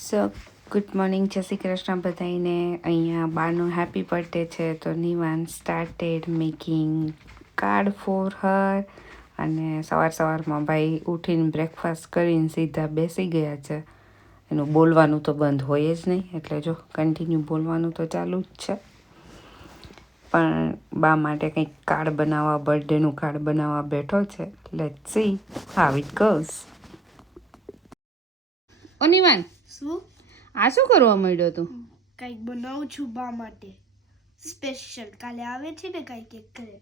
સો good morning જય શ્રી કૃષ્ણ બધાઈને અહીંયા બાનો happy birthday છે. તો Nivaan started making card for her અને સવાર સવારમાં ભાઈ ઉઠીને બ્રેકફાસ્ટ કરીને સીધા બેસી ગયા છે. એનું બોલવાનું તો બંધ હોય જ નહીં. એટલે જો કન્ટિન્યુ બોલવાનું તો ચાલુ જ છે. પણ બા માટે કંઈક કાર્ડ બનાવવા બર્થડેનું કાર્ડ બનાવવા બેઠો છે. Let see how it goes ઓ નિવાન શું? આ શું કરવા માંડ્યો તું? કંઈક બનાવું છું બા માટે. સ્પેશિયલ કાલે આવે છે ને કંઈક એક કરે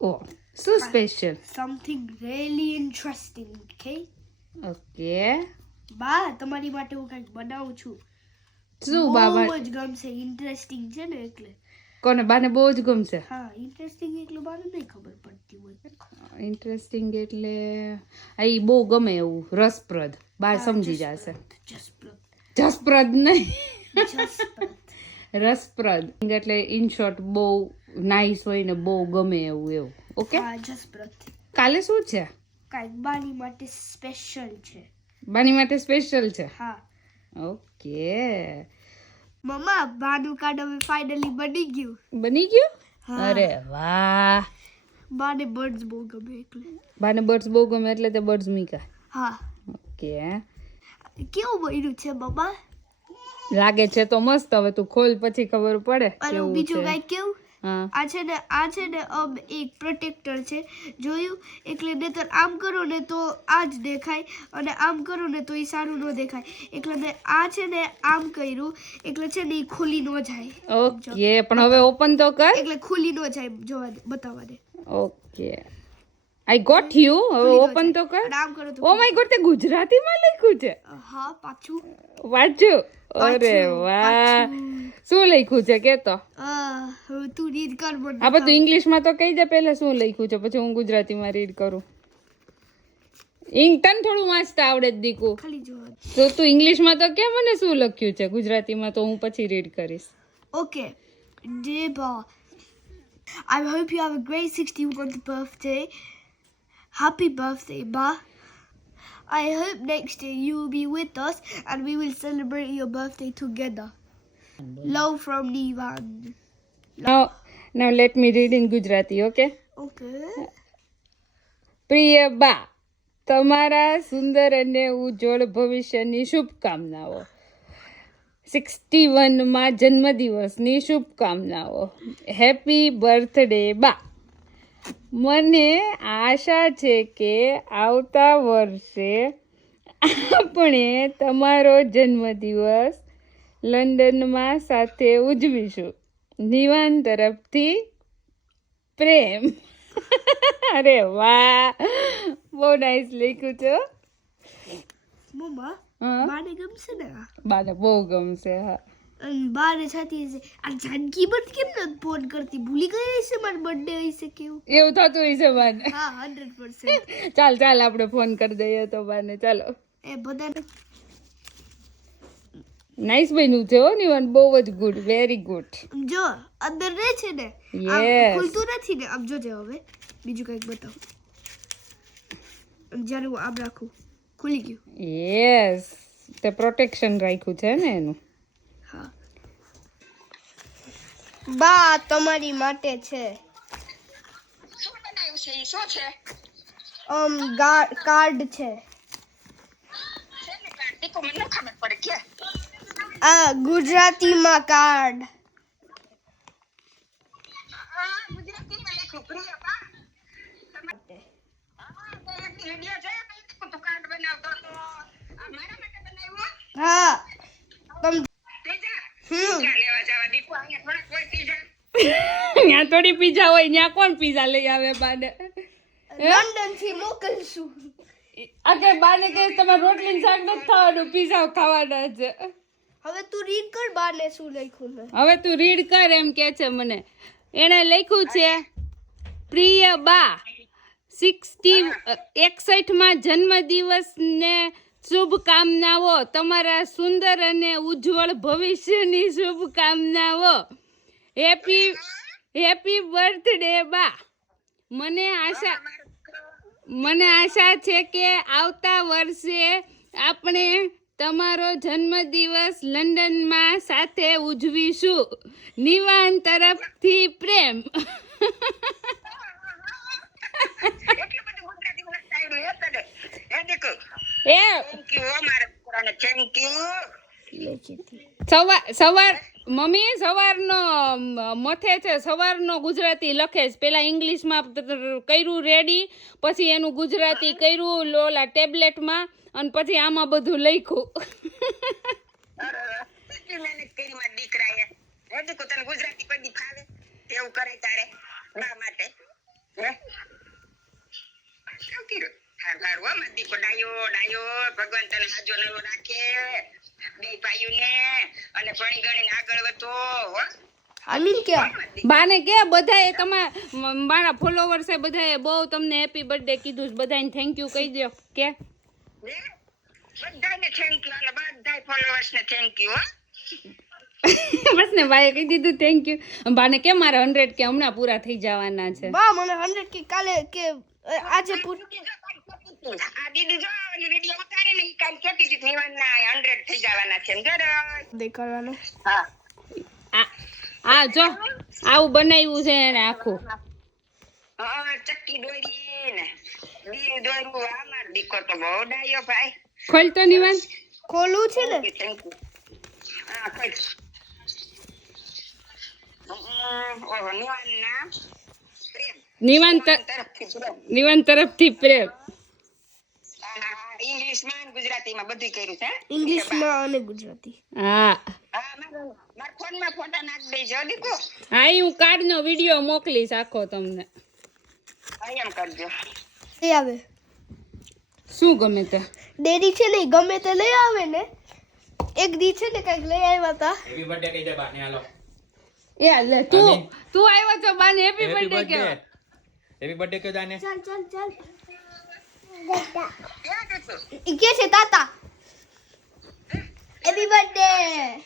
ઓ શું special something really interesting okay okay. બા તમારી માટે હું કંઈક બનાવું છું. શું બાબા બહુ જ ગમશે ઇન્ટરેસ્ટિંગ છે ને એટલે. કોને? બાને બહુ જ ગમશે. હા ઇન્ટરેસ્ટિંગ એટલે બાને નહીં ખબર પડતી હોય. ઇન્ટરેસ્ટિંગ એટલે આ બહુ ગમે એવું રસપ્રદ. બા સમજી જશે. જસપ્રદ નહીં રસપ્રદ એટલે ઇન શોર્ટ બહુ નાઇસ હોય ને બહુ ગમે એવું એવું. ઓકે જસપ્રદ કાલે શું છે? કંઈક બાની માટે સ્પેશિયલ છે. બાની માટે સ્પેશિયલ છે? હા. ઓકે મમ્મા બાનું કાર્ડ હવે ફાઇનલી બની ગયું. બની ગયું? અરે વાહ. બાને બર્ડ્સ બહુ ગમે એટલે. બાને બર્ડ્સ બહુ ગમે એટલે તે બર્ડ્સ મીકા હા. ઓકે કેવું બન્યું છે બાબા? લાગે છે તો મસ્ત હવે તું ખોલ પછી ખબર પડે અને બીજું કઈ કેવું? આ છે ને આ છે ને અબ એક પ્રોટેક્ટર છે. જોયું? એટલે નહીતર આમ કરો ને તો આ જ દેખાય અને આમ કરો ને તો એ સારું ન દેખાય. એટલે મેં આ છે ને આમ કર્યું એટલે છે ને એ ખુલી ન જાય. ઓકે પણ હવે ઓપન તો કર. એટલે ખુલી ન જાય જોવા બતાવવા દે. ઓકે. આઈ ગોટ યુ હવે ઓપન તો કર. ઓ માય ગોડ તે ગુજરાતીમાં લખ્યું છે? હા પાછું. વાંચો અરે વાહ. શું લખ્યું છે? કે તો આ, તું રીડ કર આ બધું ઇંગ્લિશમાં તો કહી દે પહેલા શું લખ્યું છે પછી હું ગુજરાતીમાં રીડ કરું. ઇંગ તન થોડું વાંચતા આવડે જ દીકુ. તો તું ઇંગ્લિશમાં તો કે મને શું લખ્યું છે? ગુજરાતીમાં તો હું પછી રીડ કરીશ. ઓકે ડે બા I hope you have a great 61st birthday. Happy birthday, Ba. I hope next year you will be with us and we will celebrate your birthday together. Love from Nivan. Now now let me read in Gujarati okay Okay. પ્રિય બા તમારા સુંદર અને ઉજ્જવળ ભવિષ્યની શુભકામનાઓ sixty વનમાં જન્મદિવસની શુભકામનાઓ હેપી બર્થડે બા મને આશા છે કે આવતા વર્ષે આપણે તમારો જન્મદિવસ લંડનમાં સાથે ઉજવીશું. નિવાન તરફથી પ્રેમ. અરે વાહ! બહુ નાઈસ લખ્યું છે. મમ્મા ગમશે ને? બહુ ગમશે હા. બાને છાતી હશે આ જાનકી બર્થ કેમ ન ફોન કરતી? ભૂલી ગઈ હશે મારો બર્થડે હશે કેવું એવું? થતું હોય છે બાને હા હંડ્રેડ પર્સન્ટ ચાલ ચાલ આપણે ફોન કરી દઈએ તો બાને ચાલો. એ બધાને નાઈસ બન્યું છે હો નિવાન. બહુ જ ગુડ વેરી ગુડ જો અંદર રહે છે ને. આમ. ખુલતું નથી ને. આમ જોજે હવે. બીજું કંઈક બતાવ. જ્યારે હું આમ રાખું ખુલી ગયું. યસ તે પ્રોટેક્શન રાખ્યું છે ને એનું હા બા તમારી માટે છે. અમ કાર્ડ છે. આ ગુજરાતીમાં કાર્ડ. હા તમ હમ. થોડી પીઝા હોય ત્યાં કોણ પીઝા લઈ આવે બાને? લંડનથી મોકલશું. આ બાને કે તમે રોટલી ને શાક નથી ખાવાનું પીઝા ખાવાના છે. હવે તું રીડ કર બાને શું લખ્યું મેં હવે તું રીડ કર એમ કે છે મને. એણે લખ્યું છે પ્રિય બા સિક્સટી એકસઠમાં જન્મદિવસને શુભકામનાઓ. તમારા સુંદર અને ઉજ્જવળ ભવિષ્યની શુભકામનાઓ. હેપી હેપી બર્થડે બા. મને આશા મને આશા છે કે આવતા વર્ષે આપણે તમારો જન્મદિવસ લંડનમાં સાથે ઉજવીશું. નિવાન તરફથી પ્રેમ. એ થેન્ક યુ સવાર સવાર મમ્મી સવારનો મથે છે સવારનો ગુજરાતી લખે છે. પેલા ઇંગ્લિશમાં કર્યું રેડી પછી એનું ગુજરાતી કર્યું ઓલા ટેબ્લેટમાં અને પછી આમાં બધું લખ્યું. ભગવાન તને હાજો નવો રાખે. બે પાયું ને અને ભણી ગણીને આગળ વધો હો. આમીન ક્યાં બાને કે બધાએ તમારા મારા ફોલોવર્સે બધાએ બહુ તમને હેપી બર્થડે કીધું છે. બધાને થેન્ક યુ કહી દો કે? બધાને થેન્ક યુ અને બધાય followers થેન્ક યુ બસ ને ભાઈએ કહી દીધું થેન્ક યુ બાને કે મારા હંડ્રેડ કે હમણાં પૂરા થઈ જવાના છે. બા મને હંડ્રેડ કે કાલે કે આજે પૂર આ જો ઓલી વીડિયો ઉતારી ને ઈ કાંઈ કહેતી હતી કે નિવાનના 100 થઈ જવાના છે એમ જરા. દેખાડવાનો. હા. આ આ જો આવું બનાવ્યું છે એને આખું. ચક્કી દોરી ને દિલ દોરવું આ દીકો તો બહુ ડાયો ભાઈ. ખોલ નિવાન ખોલું છે ને? હા કઈ ઓહો નિવાન ત- નિવાન તરફથી પ્રેમ. નિવાન તરફથી પ્રેમ. ઇંગ્લિશમાં ને ગુજરાતીમાં બધું કર્યું છે હે? ઇંગ્લિશમાં અને ગુજરાતી. હા. હા મારો મારા ફોનમાં ફોટા નાખ દેજો દીકો. હા ઈ હું કાર્ડનો વીડિયો મોકલીશ આખો તમને. હા એમ કરજો એ આવે. શું ગમે તે? ડેરી છે ને ઈ ગમે તે લઈ આવે ને એક દી છે ને કંઈક લઈ આવ્યા હતા હેપી બર્થડે કહી દે બાને હાલો. એ લે તું આની? તું આવ્યો તો બાને હેપી હેપી બર્થડે કે બર્થડે હેપી બર્થડે કહી દાને. ચાલ ચાલ ચાલ. Y que se tata. Happy birthday.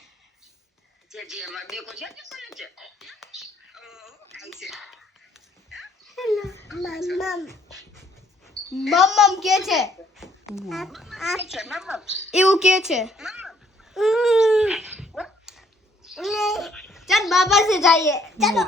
મમ કે છે એવું કે છે ચાલ બાબા સે જઈએ ચાલો